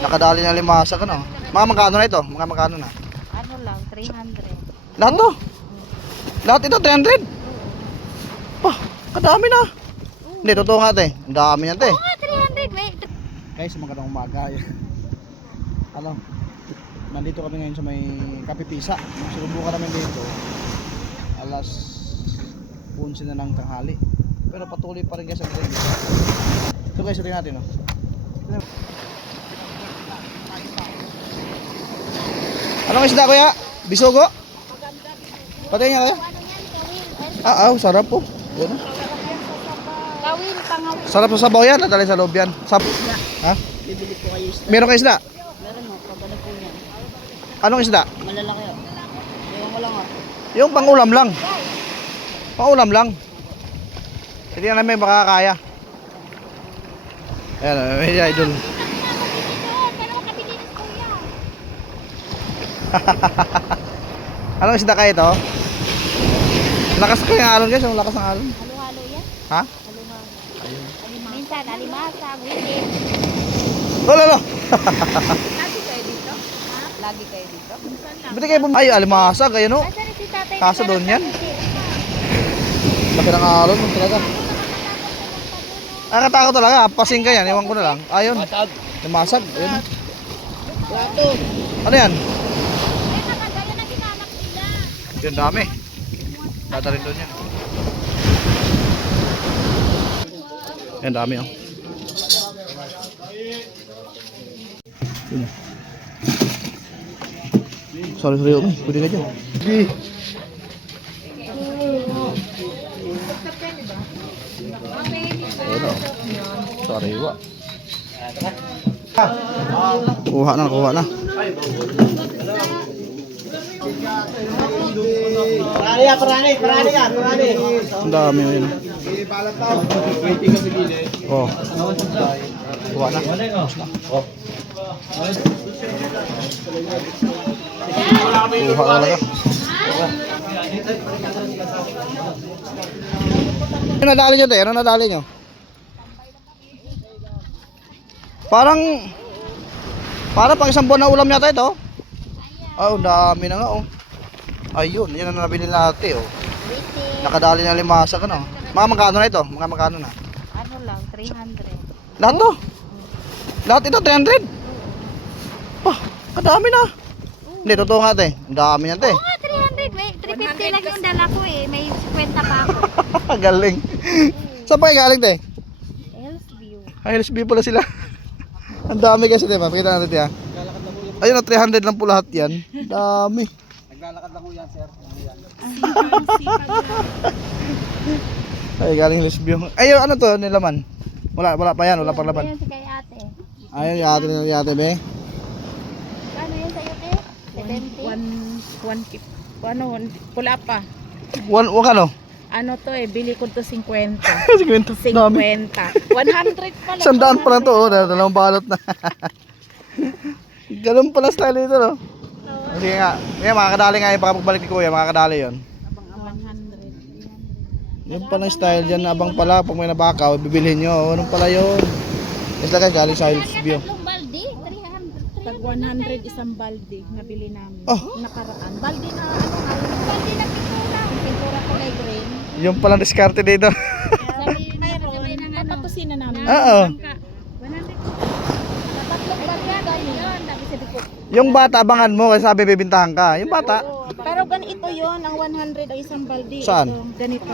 Nakadali na limasa ka no. Mga magkano na ito? Mga magkano na? Ano lang, 300. Lahat to? Lahat ito 300? Pa, kadami na. Hindi, totoo nga te. Ang dami yan te. Oo nga, 300. Wait. Guys, magandang umaga. Alam, nandito kami ngayon sa may Kapipisa. Sinubukan namin dito. Alas 11 na ng tanghali. Pero patuloy pa rin guys ang trend. Ito guys, ito natin. Anong isda kuya? Bisugo? Patay niya kuya? Sarap po. Yan. Gawin, pangawin. Sarap sa sabaw yan, nadali sa loob yan. Ha? Bibili ko kayo isda. Meron kayo isda? Meron mo, pagano po yan. Anong isda? Malalaki o. Ewan ko lang o. Yung pangulam lang. Pangulam lang. Hindi na namin makakaya. Ayan, may idol. Anong isda kayo ito? Lakas ko yung alon guys, yung lakas ng alon. Halo-halo yan? Ha? Halo-halo. Ayun. Minsan, alimasa, witin. Lolo! Lagi kayo dito? Ha? Lagi kayo dito? Minsan lang. Buti kayo ay alimasa, kayo no? Asan si tatay? Kaso doon yan. Laki ng alon talaga. Ay katakot talaga, pasing ka yan, iwan ko na lang. Ayun. Limasag, ayun. Plato. Ano yan? Ay, nakagaya na ginanak nila. Yun dami. Dadarin doon yan. Yan dami oh. Yun. Sorry oh. Pwede ka dyan. Ayun oh. Sorry wa. Kuha na. Parani yan. Ang dami yun. Oh. Kuha na. Kuha talaga. Ano nadali nyo tayo? Ano nadali nyo? Parang pang isang buwan na ulam yata ito. Oh, dami na nga oh. Ayun, yan ang nabili natin oh. Nakadali na limasa ka no. Mga magkano na ito? Mga magkano na? Ano lang, 300. Lahat to? Lahat ito 300? Pa, kadami na. Hindi, totoo nga te. Ang dami yan te. Oo nga, 300. Wait, 350 lang yung dala ko eh. May 50 pa ako. Galing. Saan pa kayo galing te? Hillsview. Hillsview pala sila. Ang dami kasi te, pakita natin tiya. Ayun na 300 lang po lahat yan. Dami. Naglalakad lang po yan, sir. Ay, galing Hillsview. Ayun, ano to nilaman? Wala pa yan, wala pang laban. Ayun si kay ate. Ayun, yung ate be. Kano yun sa'yo te? 70? Pula pa. Wag ano? Ano to eh, bili ko to 50. 50. Dami. 50. 100 pala. Sandaan pa lang to, oh. Dalawang balot na. Ganun pala style ito, no? Sige nga. Ngayon, makakadali nga yung pagbalik ni Kuya, makakadali yun. Abang 100. Yung pala style dyan, abang pala, pag may nabakaw, bibilhin nyo. Anong pala yun? Yes lang guys, galing sa Hillsview. Tatlong balde, 300. Pag 100 isang balde nabili namin. Oh. Nakaraan. Balde na ano nga yun. Balde ng pintura. Yung pintura kulay green. Yung palang diskarte dito. Sabi Mayroon. ng ano. Patusina namin. Oo. 100. Sa tatlong balde yun. Sabi sabi ko. Yung bata, abangan mo, kasi sabi bibintahan ka. Yung bata, Pero ganito yon ang 100 ay isang balde. Saan? Ito, ganito.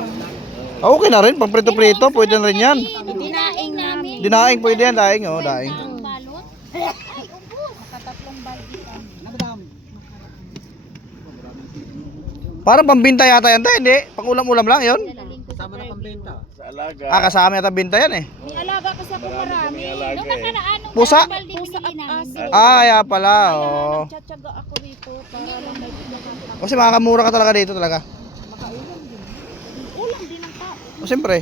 okay na rin, pang prito-prito, pwede na rin yan. Dinaing namin. Dinaing, pwede yan, daing, oh, daing. Ang balot. Ay, ubos. Nakatatlong balde kami. Parang pambinta yata yan, tayo, hindi? Pang ulam-ulam lang yun. Kasama na pambenta. Kasama yata binta yan eh. May alaga kasi ako marami. Nung nakaraan, nung Pusa? balde Pusa binili at namin. aso. Kaya pala, Kaya oh. nagtsatsaga ako rito para lang may pinagkakak. Kasi makakamura ka talaga dito talaga. Makaulam din. Ulam din ang tao. O siyempre,